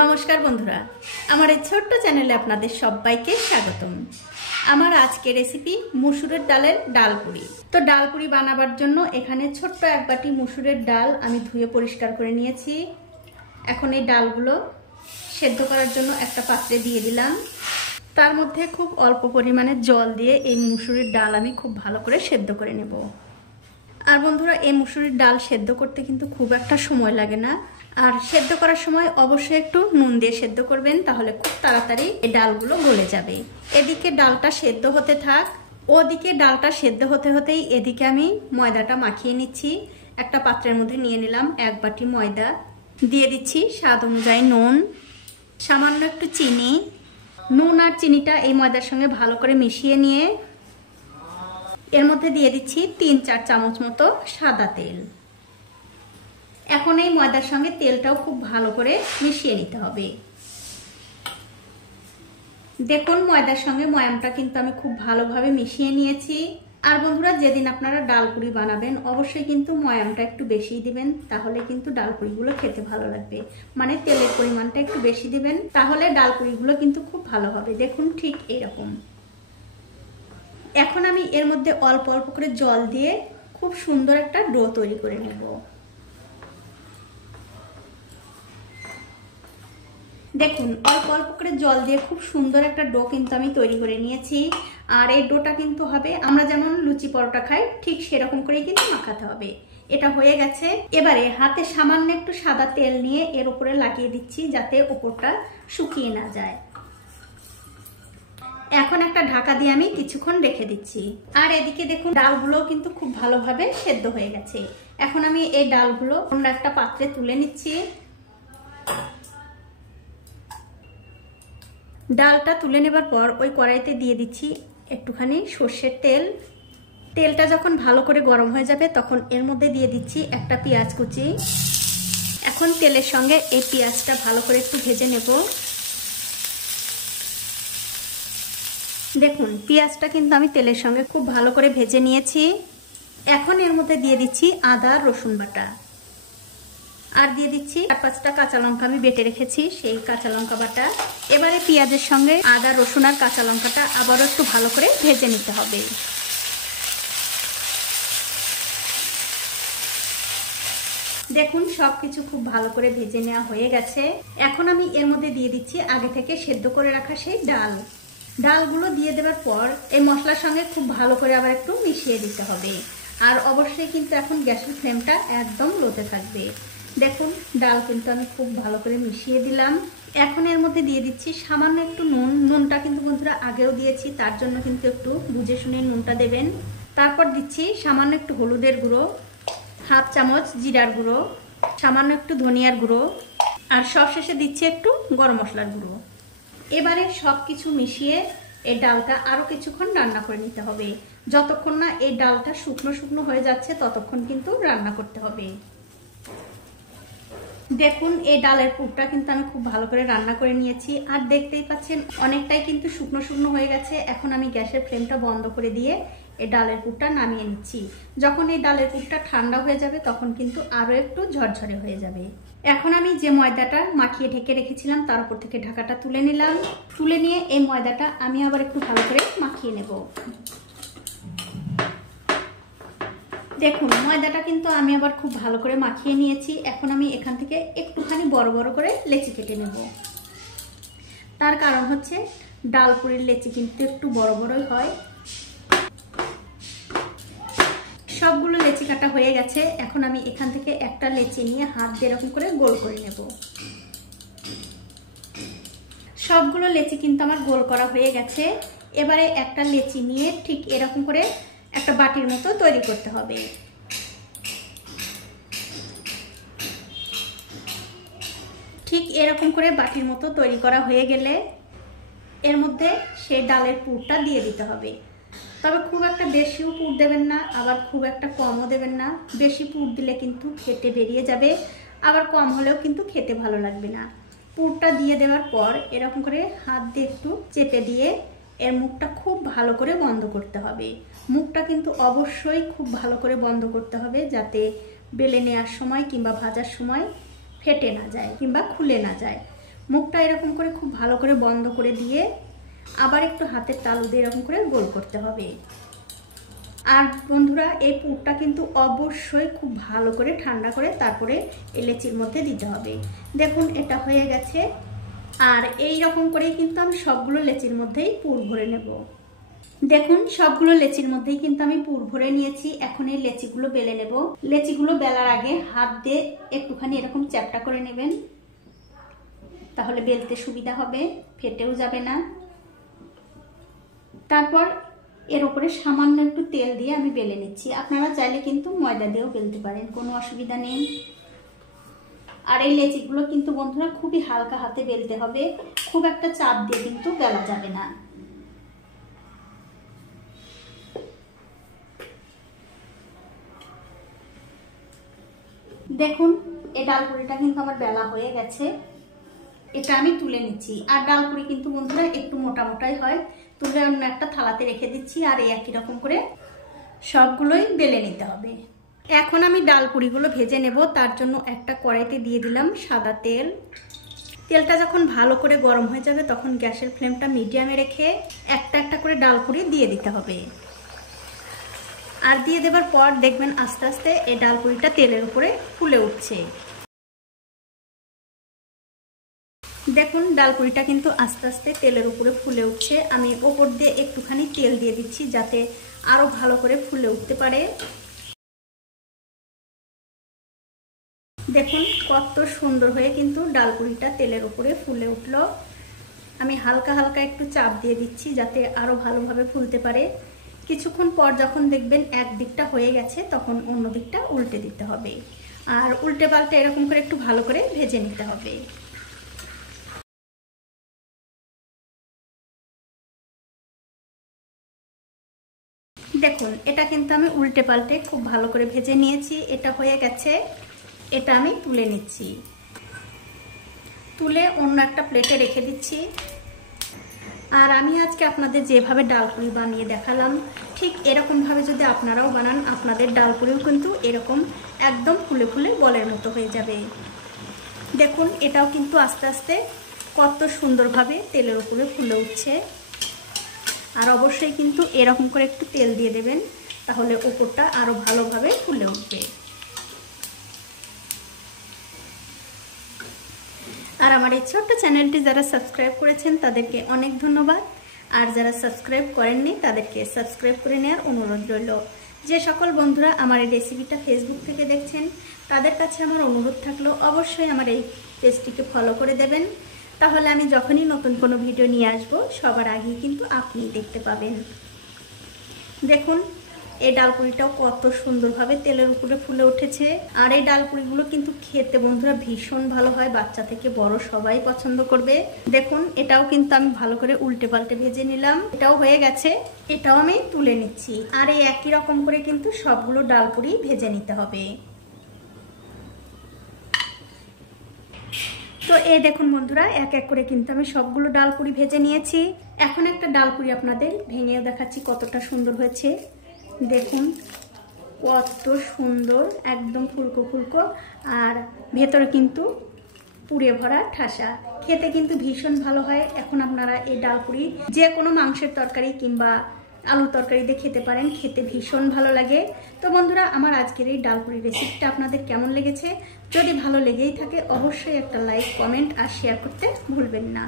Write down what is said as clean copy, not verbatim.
নমস্কার বন্ধুরা, আমার এই ছোট্ট চ্যানেলে আপনাদের সবাইকে স্বাগতম। আমার আজকের রেসিপি মুসুরের ডালের ডালপুরি। তো ডালপুরি বানাবার জন্য এখানে ছোট্ট এক বাটি মুসুরের ডাল আমি ধুয়ে পরিষ্কার করে নিয়েছি। এখন এই ডালগুলো সেদ্ধ করার জন্য একটা পাত্রে দিয়ে দিলাম। তার মধ্যে খুব অল্প পরিমাণে জল দিয়ে এই মুসুরির ডাল আমি খুব ভালো করে সেদ্ধ করে নেব। আর বন্ধুরা, এই মুসুরির ডাল সেদ্ধ করতে কিন্তু খুব একটা সময় লাগে না। আর সেদ্ধ করার সময় অবশ্যই একটু নুন দিয়ে সেদ্ধ করবেন, তাহলে খুব তাড়াতাড়ি এই ডালগুলো গলে যাবে। এদিকে ডালটা সেদ্ধ হতে থাক, ওদিকে ডালটা সেদ্ধ হতে হতেই এদিকে আমি ময়দাটা মাখিয়ে নিচ্ছি। একটা পাত্রের মধ্যে নিয়ে নিলাম এক বাটি ময়দা, দিয়ে দিচ্ছি স্বাদ অনুযায়ী নুন, সামান্য একটু চিনি। নুন আর চিনিটা এই ময়দার সঙ্গে ভালো করে মিশিয়ে নিয়ে এর মধ্যে দিয়ে দিচ্ছি 3-4 চামচ মতো সাদা তেল। এখন এই ময়দার সঙ্গে তেলটাও খুব ভালো করে মিশিয়ে নিতে হবে। দেখুন, ময়দার সঙ্গে ময়ামটা কিন্তু আমি খুব ভালোভাবে মিশিয়ে নিয়েছি। আর বন্ধুরা, যেদিন আপনারা ডালপুরি বানাবেন অবশ্যই কিন্তু ময়ামটা একটু বেশি দিবেন, তাহলে কিন্তু ডালপুরিগুলো খেতে ভালো লাগবে। মানে তেলের পরিমাণটা একটু বেশি দিবেন, তাহলে ডালপুরিগুলো কিন্তু খুব ভালো হবে। দেখুন, ঠিক এরকম। এখন আমি এর মধ্যে অল্প অল্প করে জল দিয়ে খুব সুন্দর একটা ডো তৈরি করে নেব। দেখুন, অল্প অল্প করে জল দিয়ে খুব সুন্দর একটা ডো কিন্তু আমি তৈরি করে নিয়েছি। আর এই ডোটা কিন্তু হবে আমরা যেমন লুচি পরোটা খাই ঠিক সেরকম করেই কিন্তু মাখাতে হবে। এটা হয়ে গেছে। এবারে হাতে সামান্য একটু সাদা তেল নিয়ে এর উপরে লাগিয়ে দিচ্ছি, যাতে উপরটা শুকিয়ে না যায়। এখন একটা ঢাকা দিয়ে আমি কিছুক্ষণ রেখে দিচ্ছি। আর এদিকে দেখুন, ডালগুলো কিন্তু খুব ভালোভাবে সেদ্ধ হয়ে গেছে। এখন আমি এই ডালগুলো অন্য একটা পাত্রে তুলে নিচ্ছি। ডালটা তুলে নেবার পর ওই কড়াইতে দিয়ে দিচ্ছি একটুখানি সর্ষের তেল। তেলটা যখন ভালো করে গরম হয়ে যাবে তখন এর মধ্যে দিয়ে দিচ্ছি একটা পেঁয়াজ কুচি। এখন তেলের সঙ্গে এই পেঁয়াজটা ভালো করে একটু ভেজে নেব। দেখুন, পেঁয়াজটা কিন্তু আমি তেলের সঙ্গে খুব ভালো করে ভেজে নিয়েছি। এখন এর মধ্যে দিয়ে দিচ্ছি আদা রসুন বাটা, আর দিয়ে দিচ্ছি 4-5টা কাঁচা লঙ্কা আমি বেটে রেখেছি, সেই কাঁচা লঙ্কা বাটা। এবারে পেঁয়াজের সঙ্গে আদা রসুন আর কাঁচা লঙ্কাটা আবারও একটু ভালো করে ভেজে নিতে হবে। দেখুন, সবকিছু খুব ভালো করে ভেজে নেওয়া হয়ে গেছে। এখন আমি এর মধ্যে দিয়ে দিচ্ছি আগে থেকে সেদ্ধ করে রাখা সেই ডাল। ডালগুলো দিয়ে দেওয়ার পর এই মশলার সঙ্গে খুব ভালো করে আবার একটু মিশিয়ে দিতে হবে। আর অবশ্যই কিন্তু এখন গ্যাসের ফ্লেমটা একদম লোতে থাকবে। দেখুন, ডাল কিন্তু আমি খুব ভালো করে মিশিয়ে দিলাম। এখন এর মধ্যে দিয়ে দিচ্ছি সামান্য একটু নুন। নুনটা কিন্তু বন্ধুরা আগেও দিয়েছি, তার জন্য কিন্তু একটু বুঝে শুনে নুনটা দেবেন। তারপর দিচ্ছি সামান্য একটু হলুদের গুঁড়ো, 1/2 চামচ জিরার গুঁড়ো, সামান্য একটু ধনিয়ার গুঁড়ো, আর সবশেষে দিচ্ছি একটু গরম মশলার গুঁড়ো। এবারে সব কিছু মিশিয়ে এই ডালটা আরো কিছুক্ষণ রান্না করে নিতে হবে। যতক্ষণ না এই ডালটা শুকনো শুকনো হয়ে যাচ্ছে ততক্ষণ কিন্তু রান্না করতে হবে। দেখুন, এই ডালের পুরটা কিন্তু আমি খুব ভালো করে রান্না করে নিয়েছি। আর দেখতেই পাচ্ছেন অনেকটাই কিন্তু শুকনো শুকনো হয়ে গেছে। এখন আমি গ্যাসের ফ্লেমটা বন্ধ করে দিয়ে এই ডালের পুরটা নামিয়ে নিচ্ছি। যখন এই ডালের পুরটা ঠান্ডা হয়ে যাবে তখন কিন্তু আরো একটু ঝরঝরে হয়ে যাবে। এখন আমি যে ময়দাটা মাখিয়ে ঢেকে রেখেছিলাম তার উপর থেকে ঢাকাটা তুলে নিলাম। তুলে নিয়ে এই ময়দাটা আমি আবার একটু ভালো করে মাখিয়ে নেব। দেখুন, ময়দাটা কিন্তু আমি আবার খুব ভালো করে মাখিয়ে নিয়েছি। এখন আমি এখান থেকে একটুখানি বড় বড় করে লেচি কেটে নেব। তার কারণ হচ্ছে ডালপুরির লেচি কিন্তু একটু বড় বড়ই হয়। সবগুলো লেচি কাটা হয়ে গেছে। এখন আমি এখান থেকে একটা লেচি নিয়ে হাত দিয়ে এরকম করে গোল করে নেব। সবগুলো লেচি কিন্তু আমার গোল করা হয়ে গেছে। এবারে একটা লেচি নিয়ে ঠিক এরকম করে একটা বাটির মতো তৈরি করতে হবে। ঠিক এরকম করে বাটির মতো তৈরি করা হয়ে গেলে এর মধ্যে সেই ডালের পুরটা দিয়ে দিতে হবে। তবে খুব একটা বেশিও পুর দেবেন না, আবার খুব একটা কমও দেবেন না। বেশি পুর দিলে কিন্তু খেতে বেরিয়ে যাবে, আবার কম হলেও কিন্তু খেতে ভালো লাগবে না। পুরটা দিয়ে দেওয়ার পর এরকম করে হাত দিয়ে একটু চেপে দিয়ে এর মুখটা খুব ভালো করে বন্ধ করতে হবে। মুখটা কিন্তু অবশ্যই খুব ভালো করে বন্ধ করতে হবে, যাতে বেলে নেওয়ার সময় কিংবা ভাজার সময় ফেটে না যায় কিংবা খুলে না যায়। মুখটা এরকম করে খুব ভালো করে বন্ধ করে দিয়ে আবার একটু হাতের তালু দিয়ে এরকম করে গোল করতে হবে। আর বন্ধুরা এই পুরটা কিন্তু অবশ্যই খুব ভালো করে ঠান্ডা করে তারপরে এই লেচির মধ্যে দিতে হবে। দেখুন এটা হয়ে গেছে। আর এই রকম করেই কিন্তু আমি সবগুলো লেচির মধ্যেই পুর ভরে নেব। দেখুন সবগুলো লেচির মধ্যেই কিন্তু আমি পুর ভরে নিয়েছি। এখন এই লেচিগুলো বেলে নেব। লেচিগুলো বেলার আগে হাত দিয়ে একটুখানি এরকম চ্যাপটা করে নেবেন, তাহলে বেলতে সুবিধা হবে, ফেটেও যাবে না। তারপর এর উপরে সামান্য একটু তেল দিয়ে আমি বেলে নিচ্ছি। আপনারা চাইলে কিন্তু ময়দা দিয়েও বেলতে পারেন, কোনো অসুবিধা নেই। আর এই লেচিগুলো কিন্তু বন্ধুরা খুবই হালকা হাতে বেলতে হবে, খুব একটা চাপ দিয়ে কিন্তু বেলা যাবে না। দেখুন এই ডালপুরিটা কিন্তু আমার বেলা হয়ে গেছে, এটা আমি তুলে নিচ্ছি। আর ডালপুরি কিন্তু বন্ধুরা একটু মোটা মোটাই হয়, তুলে অন্য একটা থালাতে রেখে দিচ্ছি। আর এই একই রকম করে সবগুলোই বেলে নিতে হবে। এখন আমি ডালপুরিগুলো ভেজে নেব। তার জন্য একটা কড়াইতে দিয়ে দিলাম সাদা তেল। তেলটা যখন ভালো করে গরম হয়ে যাবে তখন গ্যাসের ফ্লেমটা মিডিয়ামে রেখে একটা একটা করে ডালপুরি দিয়ে দিতে হবে। আর দিয়ে দেবার পর দেখবেন আস্তে আস্তে এই ডালপুরিটা তেলের উপরে ফুলে উঠছে। দেখুন ডালপুরিটা কিন্তু আস্তে আস্তে তেলের উপরে ফুলে উঠছে। আমি ওপর দিয়ে একটুখানি তেল দিয়ে দিচ্ছি যাতে আরো ভালো করে ফুলে উঠতে পারে। দেখুন কত সুন্দর হয়ে কিন্তু ডালপুরিটা তেলের উপরে ফুলে উঠলো। আমি হালকা হালকা একটু চাপ দিয়ে দিচ্ছি যাতে আরো ভালোভাবে ফুলতে পারে। কিছুক্ষণ পর যখন দেখবেন এক দিকটা হয়ে গেছে তখন অন্য দিকটা উল্টে দিতে হবে। আর উল্টে পাল্টে এরকম করে একটু ভালো করে ভেজে নিতে হবে। দেখুন এটা কিন্তু আমি উল্টে পাল্টে খুব ভালো করে ভেজে নিয়েছি। এটা হয়ে গেছে, এটা আমি তুলে নিচ্ছি। তুলে অন্য একটা প্লেটে রেখে দিচ্ছি। আর আমি আজকে আপনাদের যেভাবে ডালপুরি বানিয়ে দেখালাম ঠিক এরকমভাবে যদি আপনারাও বানান আপনাদের ডালপুরিও কিন্তু এরকম একদম ফুলে ফুলে বলের মতো হয়ে যাবে। দেখুন এটাও কিন্তু আস্তে আস্তে কত সুন্দরভাবে তেলের উপরে ফুলে উঠছে। আর অবশ্যই কিন্তু এরকম করে একটু তেল দিয়ে দেবেন, তাহলে উপরটা আরো ভালোভাবে ফুলে উঠবে। আর আমার এই ছোট্ট চ্যানেলটি যারা সাবস্ক্রাইব করেছেন তাদেরকে অনেক ধন্যবাদ। আর যারা সাবস্ক্রাইব করেননি তাদেরকে সাবস্ক্রাইব করে নেওয়ার অনুরোধ রইল। যে সকল বন্ধুরা আমার এই রেসিপিটা ফেসবুক থেকে দেখছেন তাদের কাছে আমার অনুরোধ থাকলো অবশ্যই আমার এই পেজটিকে ফলো করে দেবেন, তাহলে আমি যখনই নতুন কোনো ভিডিও নিয়ে আসব সবার আগেই কিন্তু আপনি দেখতে পাবেন। দেখুন এই ডালপুরিটাও কত সুন্দরভাবে তেলের উপরে ফুলে উঠেছে। আর এই ডালপুরিগুলো কিন্তু খেতে বন্ধুরা ভীষণ ভালো হয়, বাচ্চা থেকে বড় সবাই পছন্দ করবে। দেখুন এটাও কিন্তু আমি ভালো করে উল্টে পাল্টে ভেজে নিলাম, এটাও হয়ে গেছে, এটাও আমি তুলে নিচ্ছি। আর এই একই রকম করে কিন্তু সবগুলো ডালপুরি ভেজে নিতে হবে। তো এই দেখুন বন্ধুরা এক এক করে কিন্তু আমি সবগুলো ডালপুরি ভেজে নিয়েছি। এখন একটা ডালপুরি আপনাদের ভেঙেও দেখাচ্ছি কতটা সুন্দর হয়েছে। দেখুন কত সুন্দর, একদম ফুলকো ফুলকো, আর ভেতরে কিন্তু পুড়ে ভরা ঠাসা, খেতে কিন্তু ভীষণ ভালো হয়। এখন আপনারা এই ডালপুরি যে কোনো মাংসের তরকারি কিংবা আলু তরকারি দিয়ে খেতে পারেন, খেতে ভীষণ ভালো লাগে। তো বন্ধুরা আমার আজকের এই ডালপুরি রেসিপিটা আপনাদের কেমন লেগেছে? যদি ভালো লেগেই থাকে অবশ্যই একটা লাইক, কমেন্ট আর শেয়ার করতে ভুলবেন না।